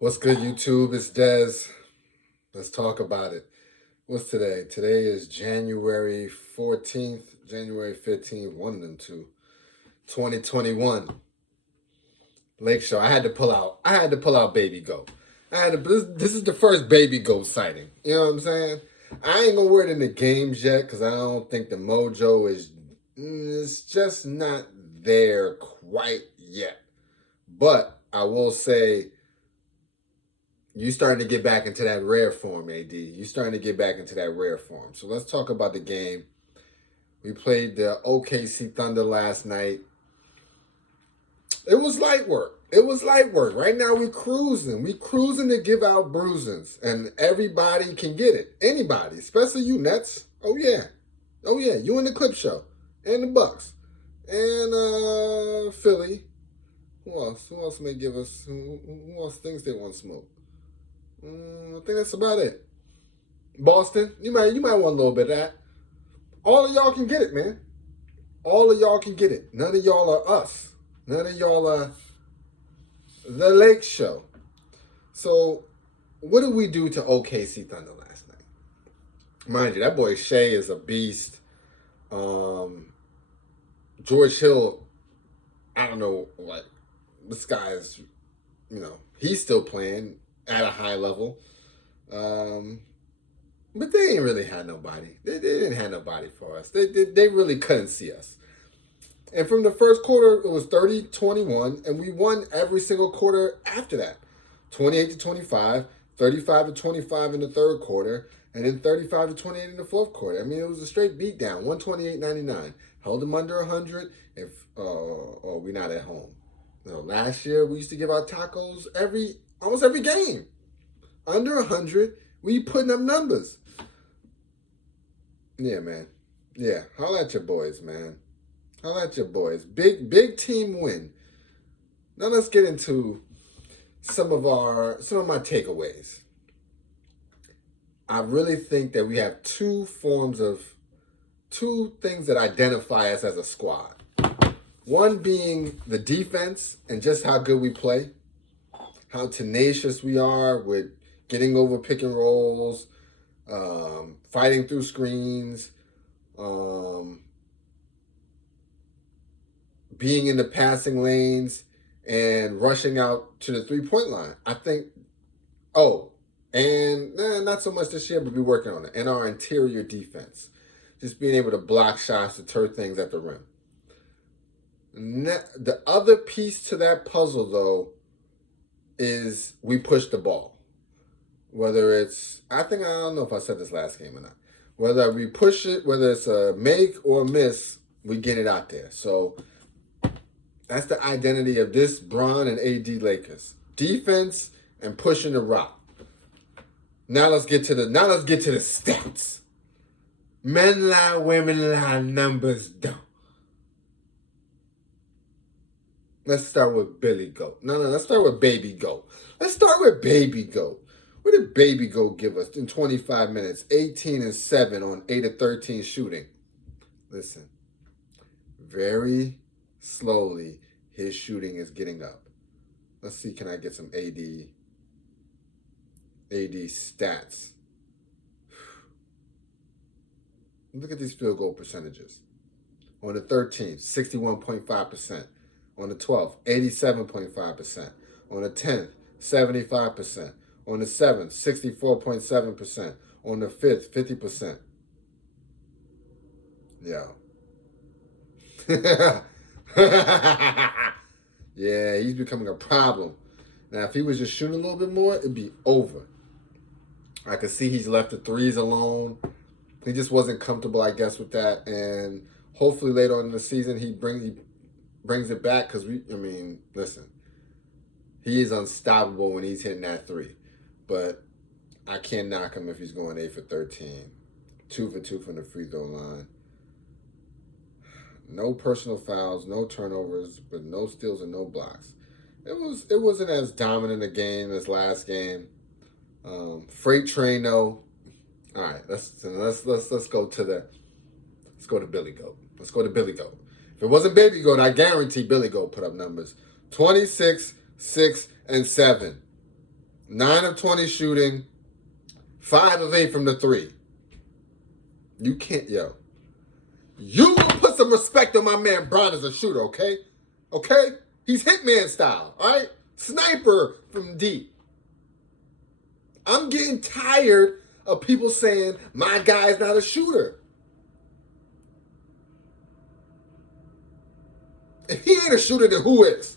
What's good, YouTube? It's Dez. Let's talk about it. What's today? Today is January 14th, January 15th, one of them two. 2021. LakeShow. I had to pull out Baby Goat. This is the first Baby Goat sighting. You know what I'm saying? I ain't gonna wear it in the games yet because I don't think the mojo is it's just not there quite yet. But I will say you starting to get back into that rare form, AD. You starting to get back into that rare form. So let's talk about the game. We played the OKC Thunder last night. It was light work. Right now we cruising. We cruising to give out bruisings. And everybody can get it. Anybody, especially you Nets. Oh yeah. You and the Clip Show. And the Bucks. And Philly. Who else? Who else may give us who else thinks they want smoke? I think that's about it. Boston, you might want a little bit of that. All of y'all can get it, man. All of y'all can get it. None of y'all are us. None of y'all are the Lake Show. So, what did we do to OKC Thunder last night? Mind you, that boy Shea is a beast. George Hill, I don't know, like, this guy is, he's still playing at a high level. But they ain't really had nobody. They didn't have nobody for us. They really couldn't see us. And from the first quarter, it was 30-21, and we won every single quarter after that. 28-25, 35-25 in the third quarter, and then 35-28 in the fourth quarter. I mean, it was a straight beatdown, 128-99. Held them under 100 if we're not at home. Last year, we used to give out tacos almost every game. Under 100, we putting up numbers. Yeah, man. Yeah, holla at your boys, man. Holla at your boys. Big team win. Now let's get into some of my takeaways. I really think that we have two things that identify us as a squad. One being the defense and just how good we play, how tenacious we are with getting over pick and rolls, fighting through screens, being in the passing lanes, and rushing out to the three-point line. I think, not so much this year, but we're working on it. And our interior defense. Just being able to block shots, deter things at the rim. The other piece to that puzzle, though, is we push the ball. Whether it's, I don't know if I said this last game or not. Whether we push it, whether it's a make or miss, we get it out there. So that's the identity of this Bron and AD Lakers. Defense and pushing the rock. Now let's get to the stats. Men lie, women lie, numbers don't. Let's start with Billy Goat. No, let's start with Baby Goat. What did Baby Goat give us in 25 minutes? 18-7 on 8-13 shooting. Listen, very slowly his shooting is getting up. Let's see, can I get some AD stats? Look at these field goal percentages. On the 13th, 61.5%. On the 12th, 87.5%. On the 10th, 75%. On the 7th, 64.7%. On the 5th, 50%. Yo. Yeah, he's becoming a problem. Now, if he was just shooting a little bit more, it'd be over. I could see he's left the threes alone. He just wasn't comfortable, I guess, with that. And hopefully later on in the season, he brings it back because listen, he is unstoppable when he's hitting that three. But I can't knock him if he's going 8 for 13. 2 for 2 from the free throw line. No personal fouls, no turnovers, but no steals and no blocks. It wasn't as dominant a game as last game. Freight train though. All right, let's go to Billy Goat. Let's go to Billy Goat. If it wasn't Baby Goat, I guarantee Billy Goat put up numbers. 26, 6, and 7. 9 of 20 shooting, 5 of 8 from the 3. You can't, yo. You put some respect on my man Brown as a shooter, okay? Okay? He's Hitman style, all right? Sniper from deep. I'm getting tired of people saying my guy's not a shooter. If he ain't a shooter, then who is?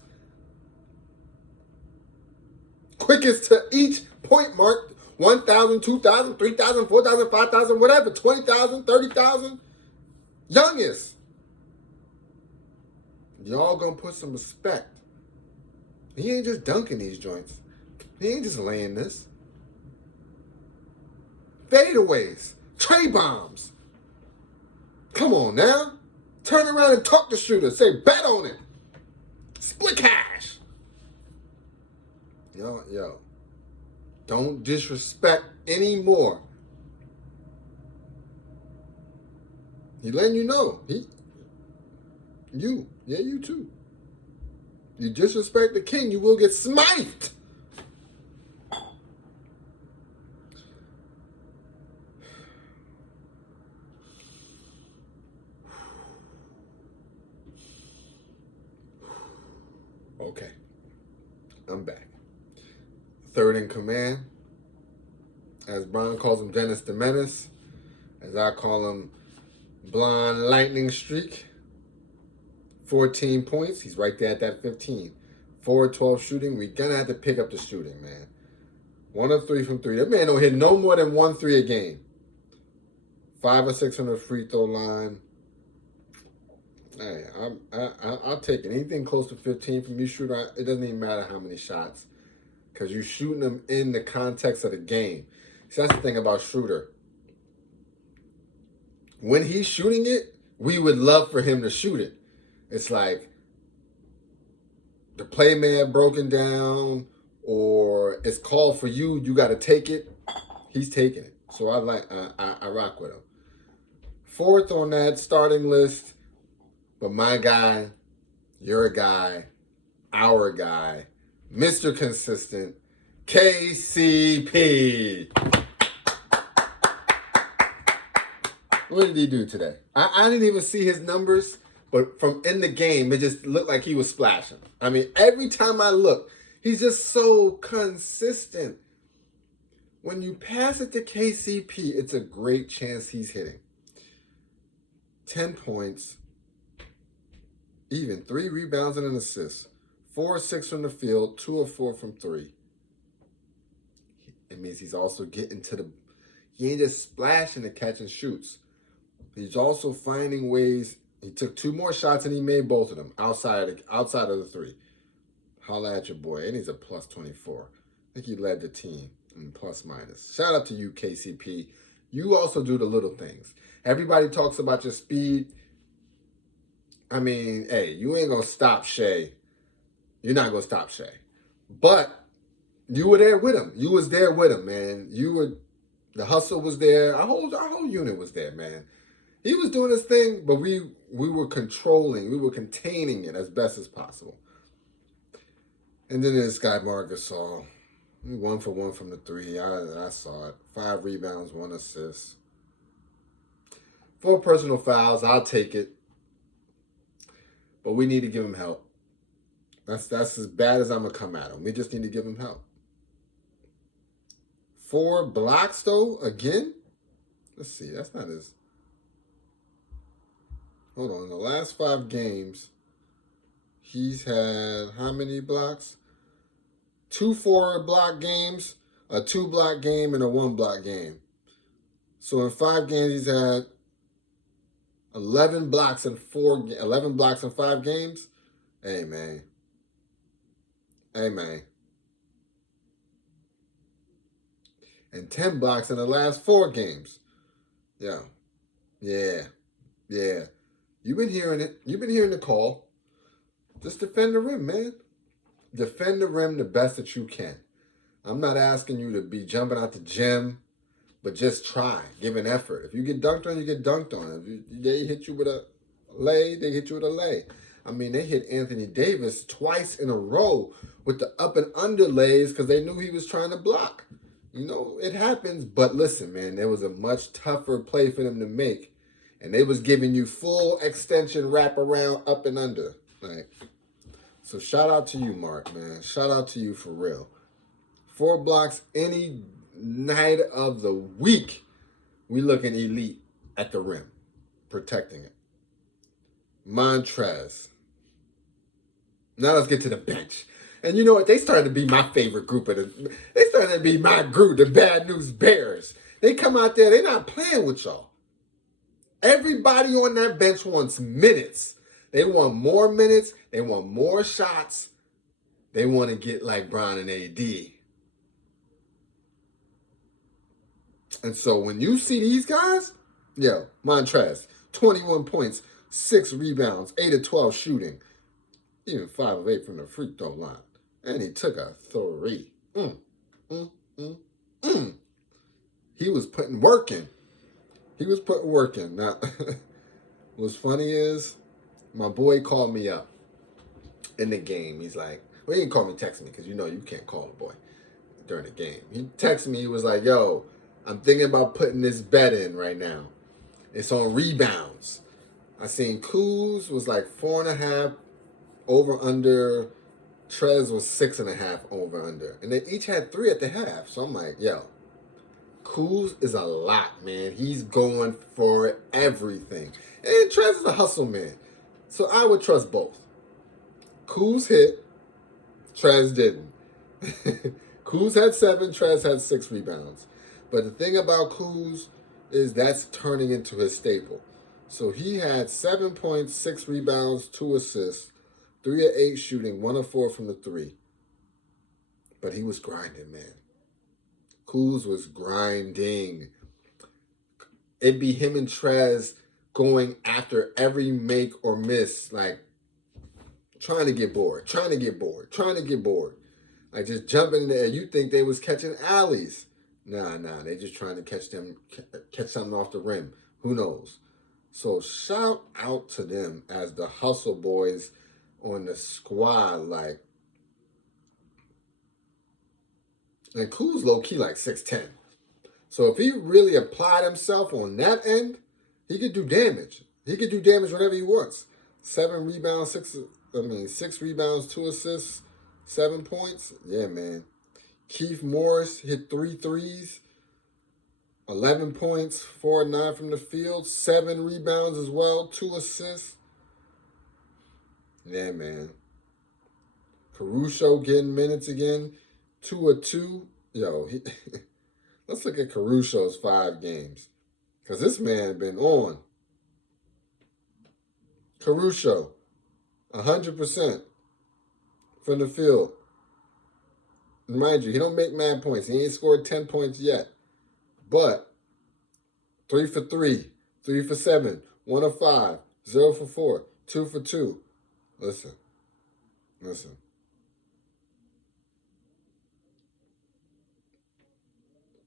Quickest to each point mark, 1,000, 2,000, 3,000, 4,000, 5,000, whatever, 20,000, 30,000. Youngest. Y'all gonna put some respect. He ain't just dunking these joints. He ain't just laying this. Fadeaways. Tray bombs. Come on now. Turn around and talk to shooter. Say, bet on it. Split cash. Yo. Don't disrespect anymore. He letting you know. You too. You disrespect the king, you will get smithed. Okay, I'm back. Third in command, as Brian calls him, Dennis the Menace, as I call him, Blonde Lightning Streak. 14 points. He's right there at that 15. 4-12 shooting. We're going to have to pick up the shooting, man. 1 of 3 from 3. That man don't hit no more than 1 3 a game. 5 or 6 on the free throw line. Hey, I'll take it. Anything close to 15 from you, shooter, it doesn't even matter how many shots. Because you're shooting them in the context of the game. See, that's the thing about Schroeder. When he's shooting it, we would love for him to shoot it. It's like the play man broken down, or it's called for you, you got to take it. He's taking it. So I rock with him. 4th on that starting list, but my guy, your guy, our guy, Mr. Consistent, KCP. What did he do today? I didn't even see his numbers, but from in the game, it just looked like he was splashing. I mean, every time I look, he's just so consistent. When you pass it to KCP, it's a great chance he's hitting. 10 points, even 3 rebounds and an assist. 4 of 6 from the field, 2 of 4 from 3. It means he's also getting to the, he ain't just splashing and catching shoots. He's also finding ways. He took 2 more shots and he made both of them outside of the 3. Holla at your boy. And he's a plus 24. I think he led the team in plus minus. Shout out to you, KCP. You also do the little things. Everybody talks about your speed. I mean, hey, you ain't going to stop Shea. You're not going to stop Shea. But you were there with him. You was there with him, man. The hustle was there. Our whole unit was there, man. He was doing his thing, but we were controlling, we were containing it as best as possible. And then this guy, Marc Gasol, 1 for 1 from the 3. I saw it. 5 rebounds, 1 assist. 4 personal fouls. I'll take it. But we need to give him help. That's as bad as I'm going to come at him. We just need to give him help. 4 blocks, though, again? Let's see. That's not his... Hold on. In the last 5 games, he's had how many blocks? 2 4-block games, a 2-block game, and a 1-block game. So in 5 games, he's had 11 blocks in 5 games. Hey, man. And 10 blocks in the last 4 games. Yeah. You've been hearing it. You've been hearing the call. Just defend the rim, man. Defend the rim the best that you can. I'm not asking you to be jumping out the gym, but just try. Give an effort. If you get dunked on, you get dunked on. If they hit you with a lay, they hit you with a lay. I mean, they hit Anthony Davis twice in a row with the up and under lays because they knew he was trying to block. You know, it happens. But listen, man, there was a much tougher play for them to make. And they was giving you full extension wraparound up and under. Like, so shout out to you, Mark, man. Shout out to you for real. 4 blocks any night of the week. We looking elite at the rim, protecting it. Montrez. Now let's get to the bench. And you know what? They started to be my favorite group they started to be my group, the Bad News Bears. They come out there, they're not playing with y'all. Everybody on that bench wants minutes. They want more minutes. They want more shots. They want to get like Bron and AD. And so when you see these guys, Montrez, 21 points, 6 rebounds, 8 of 12 shooting, even 5 of 8 from the free throw line. And he took a 3. He was putting work in. Now, what's funny is my boy called me up in the game. He's like, well, he didn't call me, text me, because you know you can't call a boy during the game. He texted me, he was like, yo, I'm thinking about putting this bet in right now. It's on rebounds. I seen Kuz was like 4.5 over under. Trez was 6.5 over under. And they each had 3 at the half. So I'm like, yo, Kuz is a lot, man. He's going for everything. And Trez is a hustle man. So I would trust both. Kuz hit. Trez didn't. Kuz had 7. Trez had 6 rebounds. But the thing about Kuz is that's turning into his staple. So he had 7 points, 6 rebounds, 2 assists, 3 of 8 shooting, 1 of 4 from the 3. But he was grinding, man. Kuz was grinding. It'd be him and Trez going after every make or miss, like trying to get bored. Like just jumping in there. You think they was catching alleys. Nah, they just trying to catch something off the rim. Who knows? So shout out to them as the hustle boys on the squad. Like, and Kuz low-key like 6'10". So if he really applied himself on that end, he could do damage. He could do damage whenever he wants. 6 rebounds, 2 assists, 7 points. Yeah, man. Keith Morris hit 3 threes, 11 points, 4 of 9 from the field, 7 rebounds as well, 2 assists. Yeah, man. Caruso getting minutes again, 2 of 2. Yo, let's look at Caruso's 5 games. Because this man been on. Caruso, 100% from the field. Mind you, he don't make mad points. He ain't scored 10 points yet. But 3 for 3, 3 for 7, 1 of 5, 0 for 4, 2 for 2. Listen.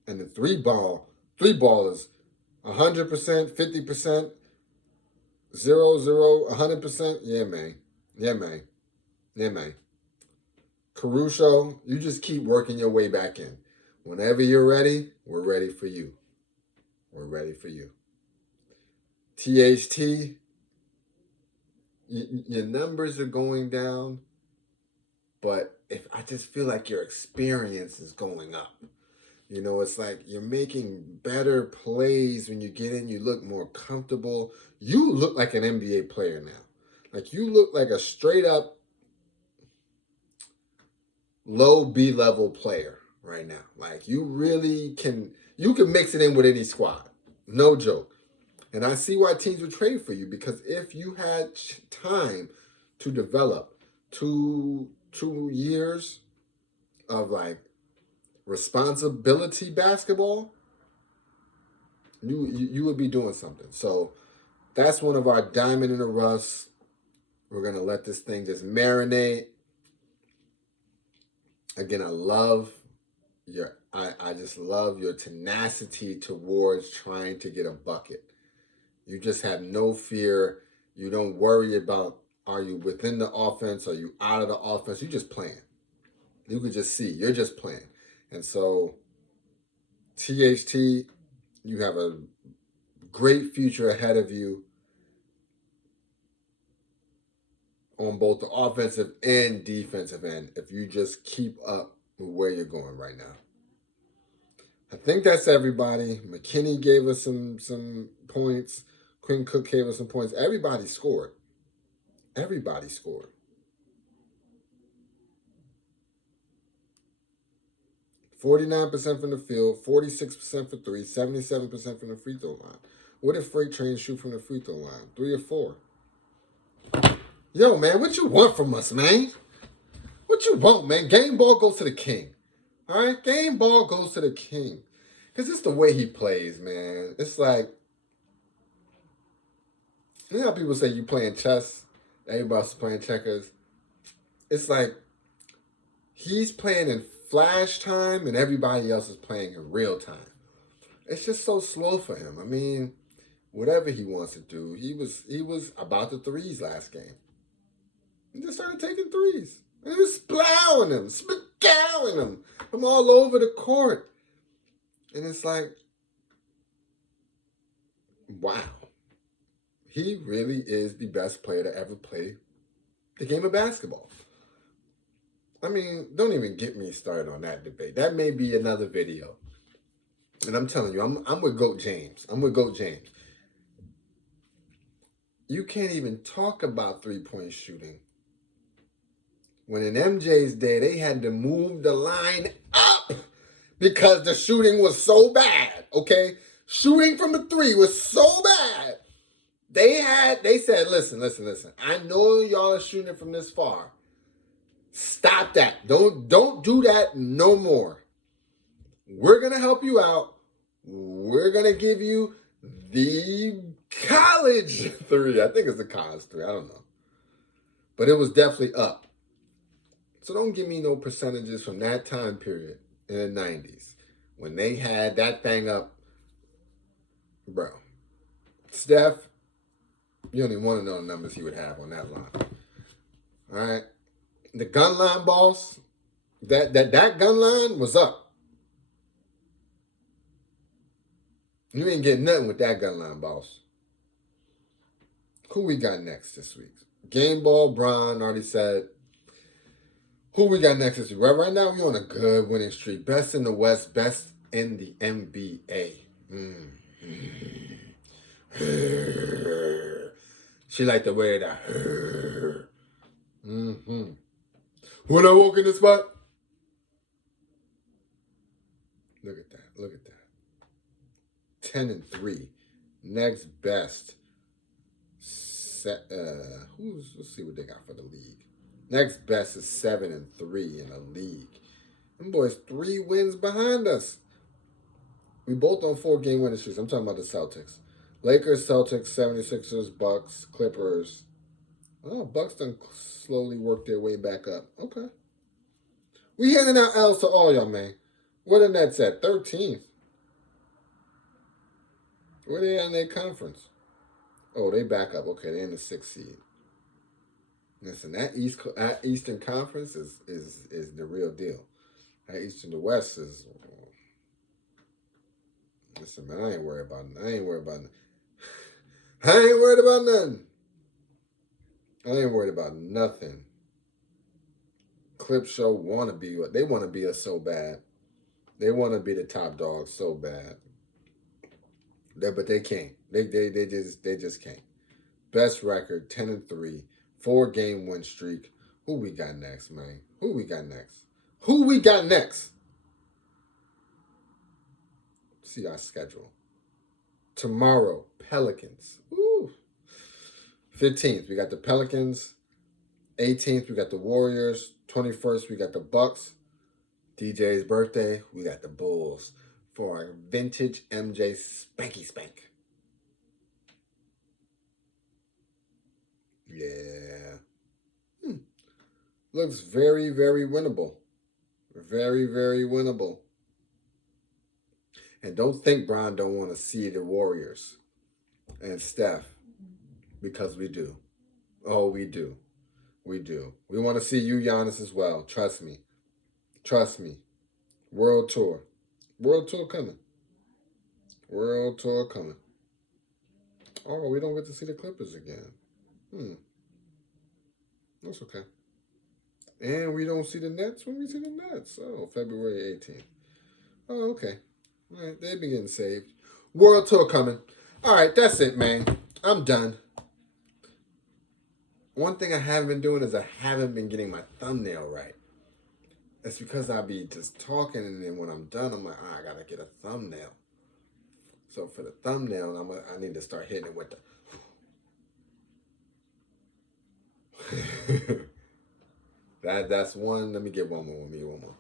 And the 3 ball is 100%, 50%, 0, 100%. Yeah, man. Caruso, you just keep working your way back in. Whenever you're ready, we're ready for you. THT, your numbers are going down, but I just feel like your experience is going up. You know, it's like you're making better plays when you get in. You look more comfortable. You look like an NBA player now. Like you look like a straight up low B-level player right now. Like you can mix it in with any squad. No joke. And I see why teams would trade for you, because if you had time to develop 2 years of like responsibility basketball, you would be doing something. So that's one of our diamond in the roughs. We're going to let this thing just marinate. Again, I just love your tenacity towards trying to get a bucket. You just have no fear. You don't worry about Are you within the offense? Are you out of the offense? You just playing. You could just see. You're just playing. And so, THT, you have a great future ahead of you on both the offensive and defensive end if you just keep up with where you're going right now. I think that's everybody. McKinney gave us some points. Quinn Cook gave us some points. Everybody scored. Everybody scored. 49% from the field, 46% for three, 77% from the free throw line. What did Freight Train shoot from the free throw line? 3 or 4? Yo, man, what you want from us, man? What you want, man? Game ball goes to the king. All right? Game ball goes to the king. Because it's the way he plays, man. It's like, you know how people say you playing chess? Everybody's playing checkers. It's like he's playing in flash time and everybody else is playing in real time. It's just so slow for him. I mean, whatever he wants to do, he was about the threes last game. He just started taking threes. And he was splowing them, spagowing them from all over the court. And it's like, wow. He really is the best player to ever play the game of basketball. I mean, don't even get me started on that debate. That may be another video. And I'm telling you, I'm with GOAT James. I'm with GOAT James. You can't even talk about three-point shooting. When in MJ's day, they had to move the line up because the shooting was so bad, okay? Shooting from the three was so bad. They said, listen. I know y'all are shooting from this far. Stop that. Don't do that no more. We're going to help you out. We're going to give you the college three. I think it's the college three. I don't know. But it was definitely up. So don't give me no percentages from that time period in the 90s when they had that thing up. Bro. Steph, you don't even want to know the numbers he would have on that line. All right. The gun line boss, that gun line was up. You ain't getting nothing with that gun line boss. Who we got next this week? Game ball, Bron already said. Who we got next this week? Right now we on a good winning streak. Best in the West, best in the NBA. She like to wear that. When I walk in the spot, look at that. 10-3. Next best. Let's see what they got for the league. Next best is 7-3 in the league. Them boys 3 wins behind us. We both on 4-game winning streaks. I'm talking about the Celtics. Lakers, Celtics, 76ers, Bucks, Clippers. Oh, Bucks done slowly work their way back up. Okay. We handing out L's to all y'all, man. Where the Nets at? 13th. Where they at in their conference? Oh, they back up. Okay, they're in the 6th seed. Listen, that Eastern Conference is the real deal. That East and the West is. Listen, man, I ain't worried about nothing. I ain't worried about nothing. Clip Show they want to be us so bad. They want to be the top dog so bad. But they can't. They just can't. Best record, 10-3, 4-game win streak. Who we got next, man? Who we got next? See our schedule. Tomorrow, Pelicans. Woo. 15th, we got the Pelicans. 18th, we got the Warriors. 21st, we got the Bucks. DJ's birthday, we got the Bulls for our vintage MJ Spanky Spank. Yeah. Looks very, very winnable. Very, very winnable. And don't think Bron don't want to see the Warriors and Steph, because we do. Oh, we do. We do. We want to see you, Giannis, as well. Trust me. Trust me. World tour. World tour coming. World tour coming. Oh, we don't get to see the Clippers again. Hmm. That's okay. And we don't see the Nets when we see the Nets. Oh, February 18th. Oh, okay. All right, they've been getting saved. World tour coming. All right, that's it, man. I'm done. One thing I haven't been doing is I haven't been getting my thumbnail right. It's because I be just talking, and then when I'm done, I'm like, I gotta get a thumbnail. So for the thumbnail, I need to start hitting it with the. That's one. Let me get one more. Let me get one more.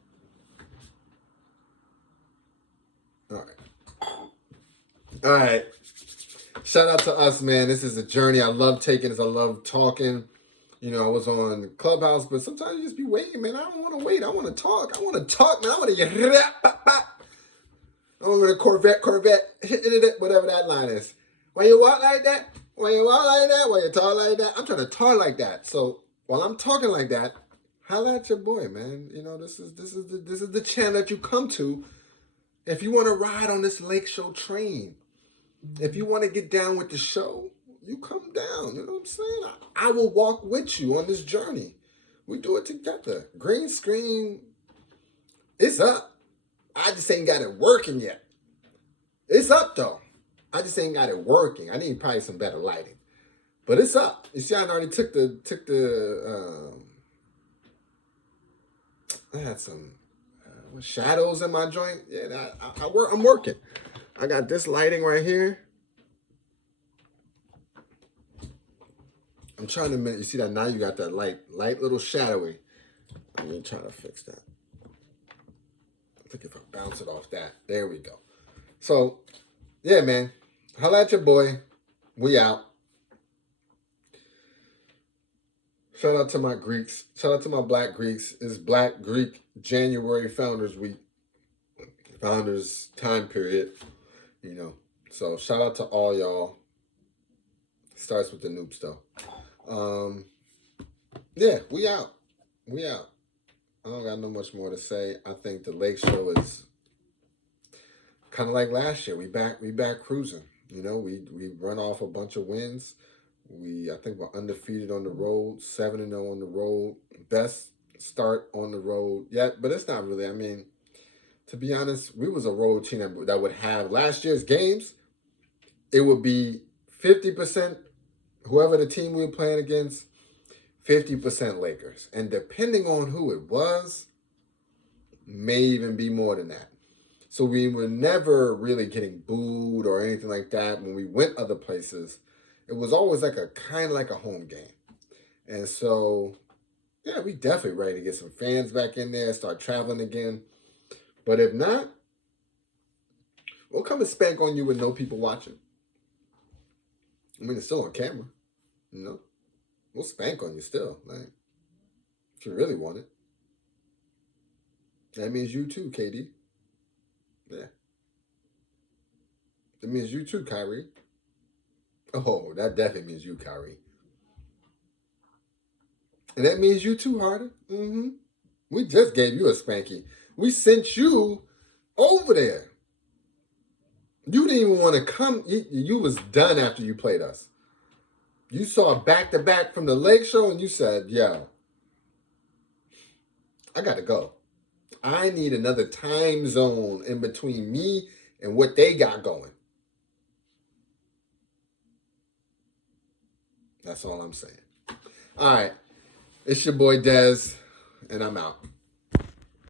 All right. All right. Shout out to us, man. This is a journey. I love taking this. I love talking. You know, I was on Clubhouse, but sometimes you just be waiting, man. I don't want to wait. I want to talk. I want to talk, man. I want to get. I want to Corvette, whatever that line is. When you walk like that, when you walk like that, when you talk like that, I'm trying to talk like that. So while I'm talking like that, holla at your boy, man. You know, this is the channel that you come to if you want to ride on this LakeShow train. If you want to get down with the show, you come down. You know what I'm saying? I will walk with you on this journey. We do it together. Green screen, it's up. I just ain't got it working yet. It's up though. I just ain't got it working. I need probably some better lighting, but it's up. You see, I already took the. I had some shadows in my joint. Yeah, I'm working. I got this lighting right here. I'm trying to make, you see that now you got that light little shadowy. I'm gonna try to fix that. I think if I bounce it off that, there we go. So, yeah, man, holla at your boy. We out. Shout out to my Greeks. Shout out to my Black Greeks. It's Black Greek January Founders Week. Founders time period. You know. So shout out to all y'all. Starts with the noobs though. Yeah, we out. We out. I don't got no much more to say. I think the LakeShow is kind of like last year. We back cruising. You know, we run off a bunch of wins. I think we're undefeated on the road, 7-0 on the road. Best start on the road yet, but it's not really. I mean, to be honest, we was a road team that would have last year's games. It would be 50% whoever the team we were playing against, 50% Lakers. And depending on who it was, may even be more than that. So we were never really getting booed or anything like that. When we went other places, it was always like a kind of like a home game. And so, yeah, we definitely ready to get some fans back in there, start traveling again. But if not, we'll come and spank on you with no people watching. I mean, it's still on camera, you know? We'll spank on you still, like, if you really want it. That means you too, KD. Yeah. That means you too, Kyrie. Oh, that definitely means you, Kyrie. And that means you too, Harden. Mm-hmm. We just gave you a spanky. We sent you over there. You didn't even want to come. You was done after you played us. You saw a back-to-back from the LakeShow and you said, yo, I got to go. I need another time zone in between me and what they got going. That's all I'm saying. All right. It's your boy Dez, and I'm out.